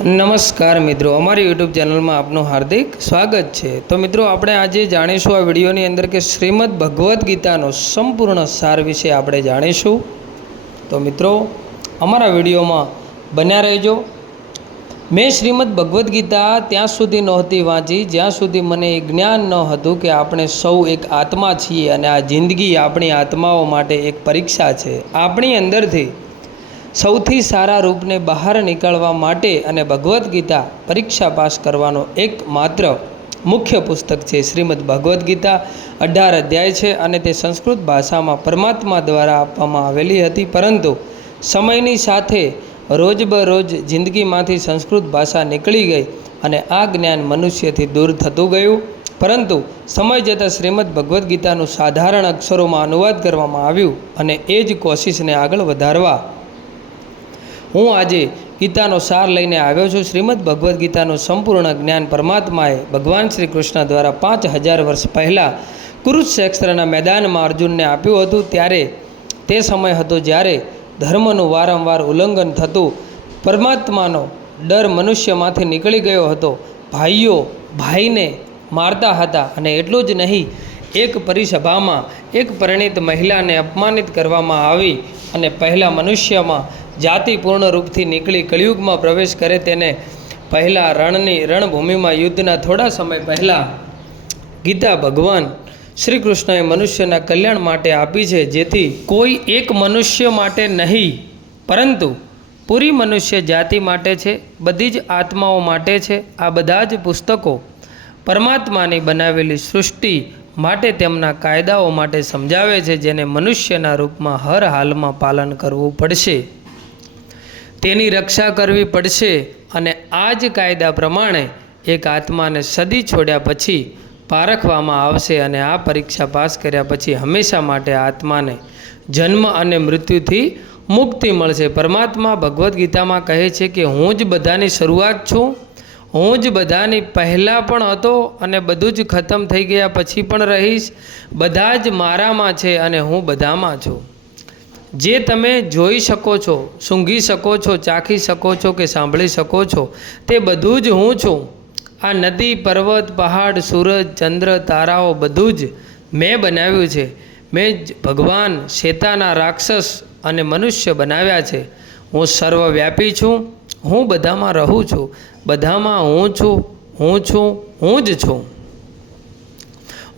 નમસ્કાર મિત્રો, અમારી યુટ્યુબ ચેનલમાં આપનું હાર્દિક સ્વાગત છે। તો મિત્રો, આપણે આજે જાણીશું આ વિડીયોની અંદર કે શ્રીમદ ભગવદ્ ગીતાનો સંપૂર્ણ સાર વિશે આપણે જાણીશું। તો મિત્રો, અમારા વિડીયોમાં બન્યા રહેજો। મેં શ્રીમદ ભગવદ્ ગીતા ત્યાં સુધી નહોતી વાંચી જ્યાં સુધી મને એ જ્ઞાન ન હતું કે આપણે સૌ એક આત્મા છીએ અને આ જિંદગી આપણી આત્માઓ માટે એક પરીક્ષા છે। આપણી અંદરથી સૌથી સારા રૂપને બહાર નીકળવા માટે અને ભગવદ્ ગીતા પરીક્ષા પાસ કરવાનો એકમાત્ર મુખ્ય પુસ્તક છે શ્રીમદ ભગવદ્ ગીતા। 18 અધ્યાય છે અને તે સંસ્કૃત ભાષામાં પરમાત્મા દ્વારા આપવામાં આવેલી હતી, પરંતુ સમયની સાથે રોજબરોજ જિંદગીમાંથી સંસ્કૃત ભાષા નીકળી ગઈ અને આ જ્ઞાન મનુષ્યથી દૂર થતું ગયું। પરંતુ સમય જતાં શ્રીમદ ભગવદ્ ગીતાનું સાધારણ અક્ષરોમાં અનુવાદ કરવામાં આવ્યું અને એ જ કોશિશને આગળ વધારવા હું આજે ગીતાનો સાર લઈને આવ્યો છું। શ્રીમદ ભગવદ્ ગીતાનું સંપૂર્ણ જ્ઞાન પરમાત્માએ ભગવાન શ્રી કૃષ્ણ દ્વારા 5000 વર્ષ પહેલાં કુરુક્ષેત્રના મેદાનમાં અર્જુનને આપ્યું હતું। ત્યારે તે સમય હતો જ્યારે ધર્મનું વારંવાર ઉલ્લંઘન થતું, પરમાત્માનો ડર મનુષ્યમાંથી નીકળી ગયો હતો, ભાઈઓ ભાઈને મારતા હતા અને એટલું જ નહીં, એક પરિસભામાં એક પરિણીત મહિલાને અપમાનિત કરવામાં આવી અને પહેલાં મનુષ્યમાં જાતિ પૂર્ણ રૂપથી નીકળી કળિયુગમાં પ્રવેશ કરે તેને પહેલાં રણભૂમિમાં યુદ્ધના થોડા સમય પહેલાં ગીતા ભગવાન શ્રી કૃષ્ણએ મનુષ્યના કલ્યાણ માટે આપી છે, જેથી કોઈ એક મનુષ્ય માટે નહીં પરંતુ પૂરી મનુષ્ય જાતિ માટે છે, બધી જ આત્માઓ માટે છે। આ બધા જ પુસ્તકો પરમાત્માની બનાવેલી સૃષ્ટિ માટે તેમના કાયદાઓ માટે સમજાવે છે, જેને મનુષ્યના રૂપમાં હર હાલમાં પાલન કરવું પડશે, તેની રક્ષા કરવી પડશે અને આ જ કાયદા પ્રમાણે એક આત્માને સદી છોડ્યા પછી પારખવામાં આવશે અને આ પરીક્ષા પાસ કર્યા પછી હંમેશા માટે આત્માને જન્મ અને મૃત્યુથી મુક્તિ મળશે। પરમાત્મા ભગવદ્ ગીતામાં કહે છે કે હું જ બધાની શરૂઆત છું, હું જ બધાની પહેલાં પણ હતો અને બધું જ ખતમ થઈ ગયા પછી પણ રહીશ, બધા જ મારામાં છે અને હું બધામાં છું। જે તમે જોઈ શકો છો, સૂંઘી શકો છો, ચાખી શકો છો કે સાંભળી શકો છો, તે બધું જ હું છું। આ નદી, પર્વત, પહાડ, સૂરજ, ચંદ્ર, તારાઓ બધું જ મેં બનાવ્યું છે। મેં જ ભગવાન, શેતાના, રાક્ષસ અને મનુષ્ય બનાવ્યા છે। હું સર્વવ્યાપી છું, હું બધામાં રહું છું, બધામાં હું છું, હું છું, હું જ છું।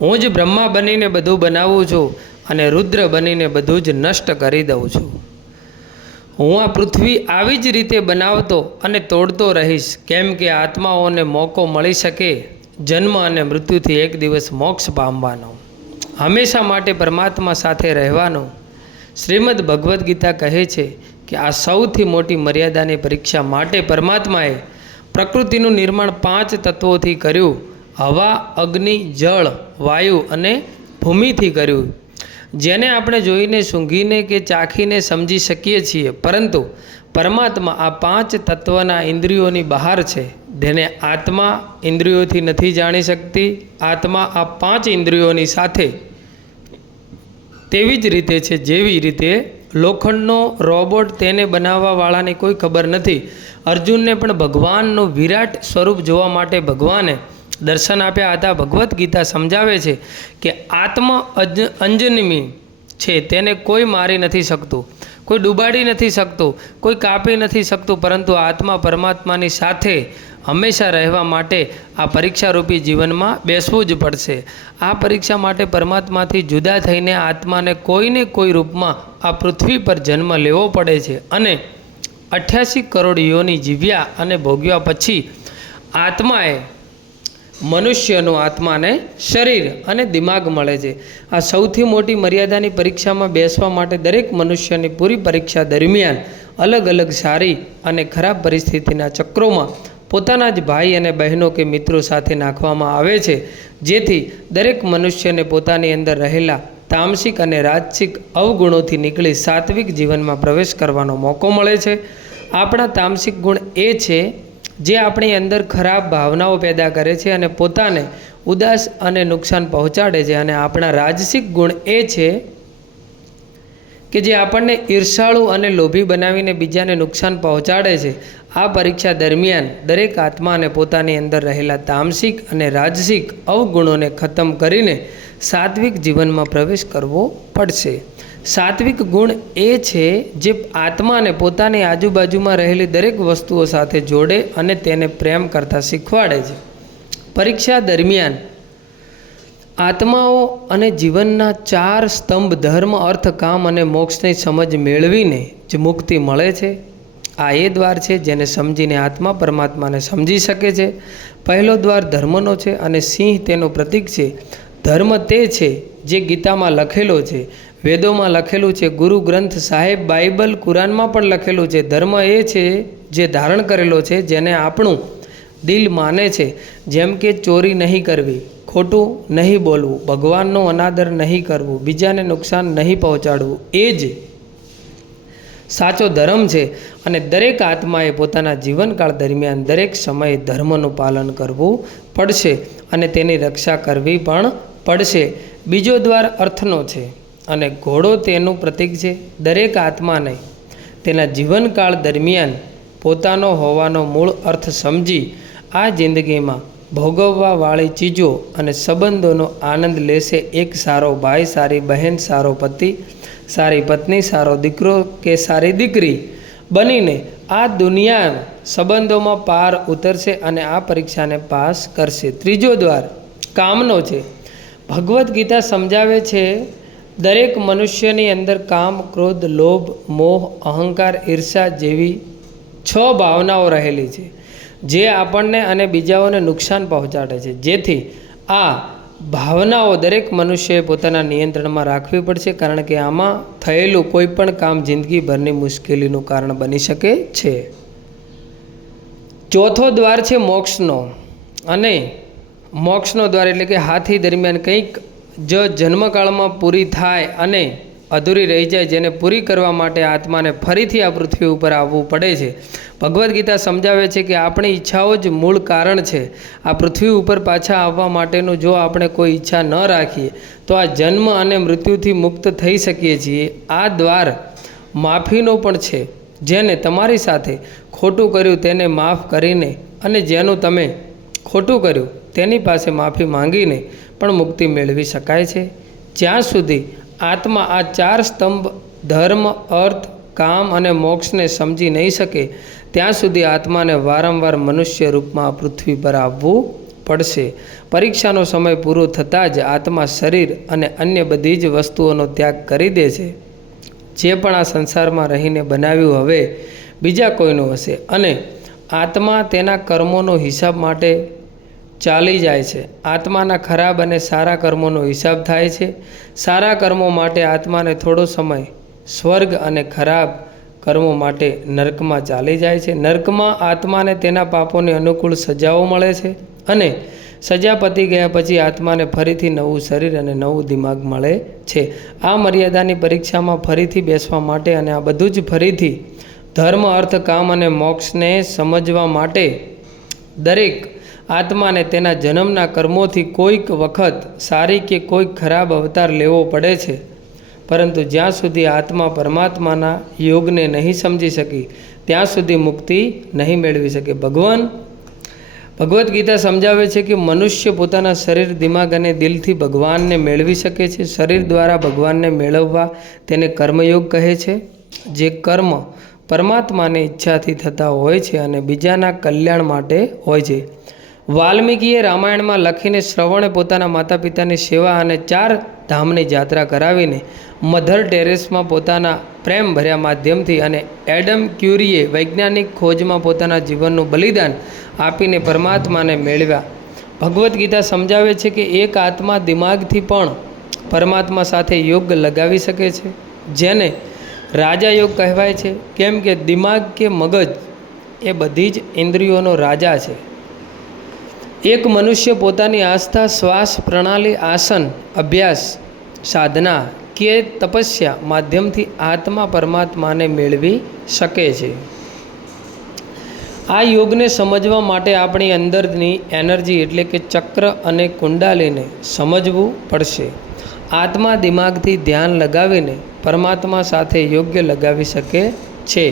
હું જ બ્રહ્મા બનીને બધું બનાવું છું અને રુદ્ર બનીને બધું જ નષ્ટ કરી દઉં છું। હું આ પૃથ્વી આવી જ રીતે બનાવતો અને તોડતો રહીશ, કેમ કે આત્માઓને મોકો મળી શકે જન્મ અને મૃત્યુથી એક દિવસ મોક્ષ પામવાનો, હંમેશા માટે પરમાત્મા સાથે રહેવાનો। શ્રીમદ ભગવદ્ ગીતા કહે છે કે આ સૌથી મોટી મર્યાદાની પરીક્ષા માટે પરમાત્માએ પ્રકૃતિનું નિર્માણ 5 તત્વોથી કર્યું, હવા, અગ્નિ, જળ, વાયુ અને ભૂમિથી કર્યું, જેને આપણે જોઈને, સૂંઘીને કે ચાખીને સમજી શકીએ છીએ, પરંતુ પરમાત્મા આ 5 તત્વના ઇન્દ્રિયોની બહાર છે, જેને આત્મા ઇન્દ્રિયોથી નથી જાણી શકતી। આત્મા આ 5 ઇન્દ્રિયોની સાથે તેવી જ રીતે છે જેવી રીતે લોખંડનો રોબોટ તેને બનાવવાવાળાને કોઈ ખબર નથી। અર્જુનને પણ ભગવાનનું વિરાટ સ્વરૂપ જોવા માટે ભગવાને દર્શન આપ્યા હતા। ભગવદ્ ગીતા સમજાવે છે કે આત્મ અંજનમી છે, તેને કોઈ મારી નથી શકતું, કોઈ ડૂબાડી નથી શકતું, કોઈ કાપી નથી શકતું, પરંતુ આત્મા પરમાત્માની સાથે હંમેશા રહેવા માટે આ પરીક્ષારૂપી જીવનમાં બેસવું જ પડશે। આ પરીક્ષા માટે પરમાત્માથી જુદા થઈને આત્માને કોઈને કોઈ રૂપમાં આ પૃથ્વી પર જન્મ લેવો પડે છે અને 88 કરોડ યોની જીવ્યા અને ભોગવ્યા પછી આત્માએ મનુષ્યનું આત્માને શરીર અને દિમાગ મળે છે। આ સૌથી મોટી મર્યાદાની પરીક્ષામાં બેસવા માટે દરેક મનુષ્યની પૂરી પરીક્ષા દરમિયાન અલગ અલગ સારી અને ખરાબ પરિસ્થિતિના ચક્રોમાં પોતાના જ ભાઈ અને બહેનો કે મિત્રો સાથે નાખવામાં આવે છે, જેથી દરેક મનુષ્યને પોતાની અંદર રહેલા તામસિક અને રાજસિક અવગુણોથી નીકળી સાત્વિક જીવનમાં પ્રવેશ કરવાનો મોકો મળે છે। આપણા તામસિક ગુણ એ છે જે આપણી અંદર ખરાબ ભાવનાઓ પેદા કરે છે અને પોતાને ઉદાસ અને નુકસાન પહોંચાડે છે, અને આપણા રાજસિક ગુણ એ છે કે જે આપણને ઈર્ષાળુ અને લોભી બનાવીને બીજાને નુકસાન પહોંચાડે છે, આ પરીક્ષા દરમિયાન દરેક આત્માને પોતાની અંદર રહેલા તામસિક અને રાજસિક અવગુણોને ખતમ કરીને સાત્વિક જીવનમાં પ્રવેશ કરવો પડશે. સાત્વિક ગુણ એ છે જે આત્માને પોતાની આજુબાજુમાં રહેલી દરેક વસ્તુઓ સાથે જોડે અને તેને પ્રેમ કરતા શીખવાડે છે. પરીક્ષા દરમિયાન આત્માઓ અને જીવનના 4 સ્તંભ ધર્મ, અર્થ, કામ અને મોક્ષની સમજ મેળવીને જ મુક્તિ મળે છે. આ એ દ્વાર છે જેને સમજીને આત્મા પરમાત્માને સમજી શકે છે. પહેલો દ્વાર ધર્મનો છે અને સિંહ તેનું પ્રતીક છે. ધર્મ તે છે જે ગીતામાં લખેલો છે, વેદોમાં લખેલું છે, ગુરુ ગ્રંથ સાહેબ, બાઇબલ, કુરાનમાં પણ લખેલું છે. ધર્મ એ છે જે ધારણ કરેલો છે, જેને આપણું દિલ માને છે, જેમ કે ચોરી નહીં કરવી, ખોટું નહીં બોલવું, ભગવાનનો અનાદર નહીં કરવું, બીજાને નુકસાન નહીં પહોંચાડવું, એ જ સાચો ધર્મ છે. અને દરેક આત્માએ પોતાના જીવનકાળ દરમિયાન દરેક સમયે ધર્મનું પાલન કરવું પડશે અને તેની રક્ષા કરવી પણ પડશે. બીજો દ્વાર અર્થનો છે અને ઘોડો તેનું પ્રતીક છે. દરેક આત્માને તેના જીવનકાળ દરમિયાન પોતાનો હોવાનો મૂળ અર્થ સમજી આ જિંદગીમાં ભોગવવાવાળી ચીજો અને સંબંધોનો આનંદ લેશે. એક સારો ભાઈ, સારી બહેન, સારો પતિ, સારી પત્ની, સારો દીકરો કે સારી દીકરી બનીને આ દુનિયા સંબંધોમાં પાર ઉતરશે અને આ પરીક્ષાને પાસ કરશે. ત્રીજો દ્વાર કામનો છે. ભગવદ્ ગીતા સમજાવે છે દરેક મનુષ્યની અંદર કામ, ક્રોધ, લોભ, મોહ, અહંકાર, ઈર્ષા જેવી 6 ભાવનાઓ રહેલી છે જે આપણને અને બીજાઓને નુકસાન પહોંચાડે છે. જેથી આ ભાવનાઓ દરેક મનુષ્યએ પોતાના નિયંત્રણમાં રાખવી પડશે, કારણ કે આમાં થયેલું કોઈ પણ કામ જિંદગીભરની મુશ્કેલીનું કારણ બની શકે છે. ચોથો દ્વાર છે મોક્ષનો. અને મોક્ષનો દ્વાર એટલે કે હાથી દરમિયાન કંઈક જો જન્મકાળમાં પૂરી થાય અને અધૂરી રહી જાય, જેને પૂરી કરવા માટે આત્માને ફરીથી આ પૃથ્વી ઉપર આવવું પડે છે. ભગવદ્ ગીતા સમજાવે છે કે આપણી ઈચ્છાઓ જ મૂળ કારણ છે. આ પૃથ્વી ઉપર પાછા આવવા માટેનું જો આપણે કોઈ ઈચ્છા ન રાખીએ તો આ જન્મ અને મૃત્યુથી મુક્ત થઈ શકીએ છીએ. આ દ્વાર માફીનો પણ છે. જેને તમારી સાથે ખોટું કર્યું તેને માફ કરીને અને જેનું તમે ખોટું કર્યું તેની પાસે માફી માંગીને પણ મુક્તિ મેળવી શકાય છે. જ્યાં સુધી આત્મા આ 4 સ્તંભ ધર્મ, અર્થ, કામ અને મોક્ષને સમજી નહીં શકે ત્યાં સુધી આત્માને વારંવાર મનુષ્ય રૂપમાં આ પૃથ્વી પર આવવું પડશે. પરીક્ષાનો સમય પૂરો થતાં જ આત્મા શરીર અને અન્ય બધી જ વસ્તુઓનો ત્યાગ કરી દે છે જે પણ આ સંસારમાં રહીને બનાવ્યું હવે બીજા કોઈનું હશે, અને આત્મા તેના કર્મોનો હિસાબ માટે ચાલી જાય છે. આત્માના ખરાબ અને સારા કર્મોનો હિસાબ થાય છે. સારા કર્મો માટે આત્માને થોડો સમય સ્વર્ગ અને ખરાબ કર્મો માટે નર્કમાં ચાલી જાય છે. નર્કમાં આત્માને તેના પાપોની અનુકૂળ સજાઓ મળે છે અને સજા પતી ગયા પછી આત્માને ફરીથી નવું શરીર અને નવું દિમાગ મળે છે. આ મર્યાદાની પરીક્ષામાં ફરીથી બેસવા માટે અને આ બધું જ ફરીથી ધર્મ, અર્થ, કામ અને મોક્ષને સમજવા માટે દરેક આત્માને તેના જન્મના કર્મોથી કોઈક વખત સારી કે કોઈક ખરાબ અવતાર લેવો પડે છે. પરંતુ જ્યાં સુધી આત્મા પરમાત્માના યોગને નહીં સમજી શકી ત્યાં સુધી મુક્તિ નહીં મેળવી શકે. ભગવદ્ ગીતા સમજાવે છે કે મનુષ્ય પોતાના શરીર, દિમાગ અને દિલથી ભગવાનને મેળવી શકે છે. શરીર દ્વારા ભગવાનને મેળવવા તેને કર્મયોગ કહે છે, જે કર્મ પરમાત્માની ઈચ્છાથી થતા હોય છે અને બીજાના કલ્યાણ માટે હોય છે. વાલ્મીકીએ રામાયણમાં લખીને શ્રવણે પોતાના માતા પિતાની સેવા અને 4 ધામની યાત્રા કરાવીને મધર ટેરેસમાં પોતાના પ્રેમ ભર્યા માધ્યમથી અને એડમ ક્યુરીએ વૈજ્ઞાનિક ખોજમાં પોતાના જીવનનું બલિદાન આપીને પરમાત્માને મેળવ્યા. ભગવદ્ ગીતા સમજાવે છે કે એક આત્મા દિમાગથી પણ પરમાત્મા સાથે યોગ લગાવી શકે છે, જેને રાજા યોગ કહેવાય છે. કેમ કે દિમાગ કે મગજ એ બધી જ ઇન્દ્રિયોનો રાજા છે. એક મનુષ્ય પોતાની આસ્થા, શ્વાસ પ્રણાલી, આસન, અભ્યાસ, સાધના કે તપસ્યા માધ્યમથી આત્મા પરમાત્માને મેળવી શકે છે. આ યોગને સમજવા માટે આપણી અંદરની એનર્જી એટલે કે ચક્ર અને કુંડાલીને સમજવું પડશે. આત્મા દિમાગથી ધ્યાન લગાવીને પરમાત્મા સાથે યોગ્ય લગાવી શકે છે.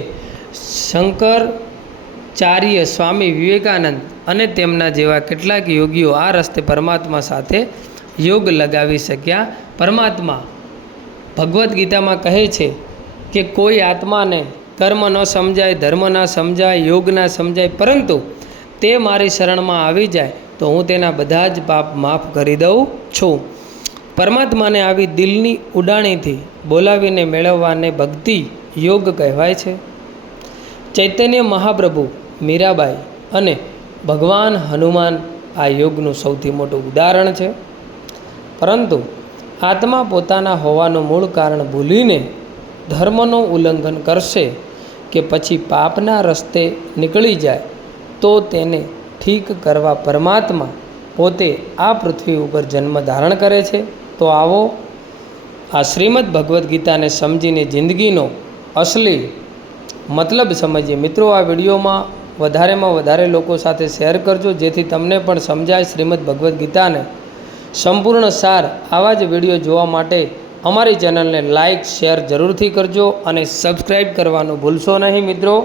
શંકરાચાર્ય, સ્વામી વિવેકાનંદ અને તેમના જેવા કેટલાક યોગીઓ આ રસ્તે પરમાત્મા સાથે યોગ લગાવી શક્યા. પરમાત્મા ભગવદ્ ગીતામાં કહે છે કે કોઈ આત્માને કર્મ ન સમજાય, ધર્મ ન સમજાય, યોગ ન સમજાય, પરંતુ તે મારી શરણમાં આવી જાય તો હું તેના બધા જ પાપ માફ કરી દઉં છું. પરમાત્માને આવી દિલની ઉડાણીથી બોલાવીને મેળવવાને ભક્તિ યોગ કહેવાય છે. ચૈતન્ય મહાપ્રભુ, મીરાબાઈ અને ભગવાન હનુમાન આ યોગનું સૌથી મોટું ઉદાહરણ છે. પરંતુ આત્મા પોતાના હોવાનું મૂળ કારણ ભૂલીને ધર્મનું ઉલ્લંઘન કરશે કે પછી પાપના રસ્તે નીકળી જાય તો તેને ઠીક કરવા પરમાત્મા પોતે આ પૃથ્વી ઉપર જન્મ ધારણ કરે છે. તો આવો આ શ્રીમદ્ ભગવદ્ ગીતાને સમજીને જિંદગીનો અસલી મતલબ સમજીએ. મિત્રો, આ વિડીયોમાં વધારેમાં વધારે લોકો સાથે શેર કરજો, જેથી તમને પણ સમજાય શ્રીમદ્ ભગવદ્ ગીતાને સંપૂર્ણ સાર. આવા જ વિડીયો જોવા માટે અમારી ચેનલને લાઇક, શેર જરૂરથી કરજો અને સબસ્ક્રાઈબ કરવાનું ભૂલશો નહીં મિત્રો.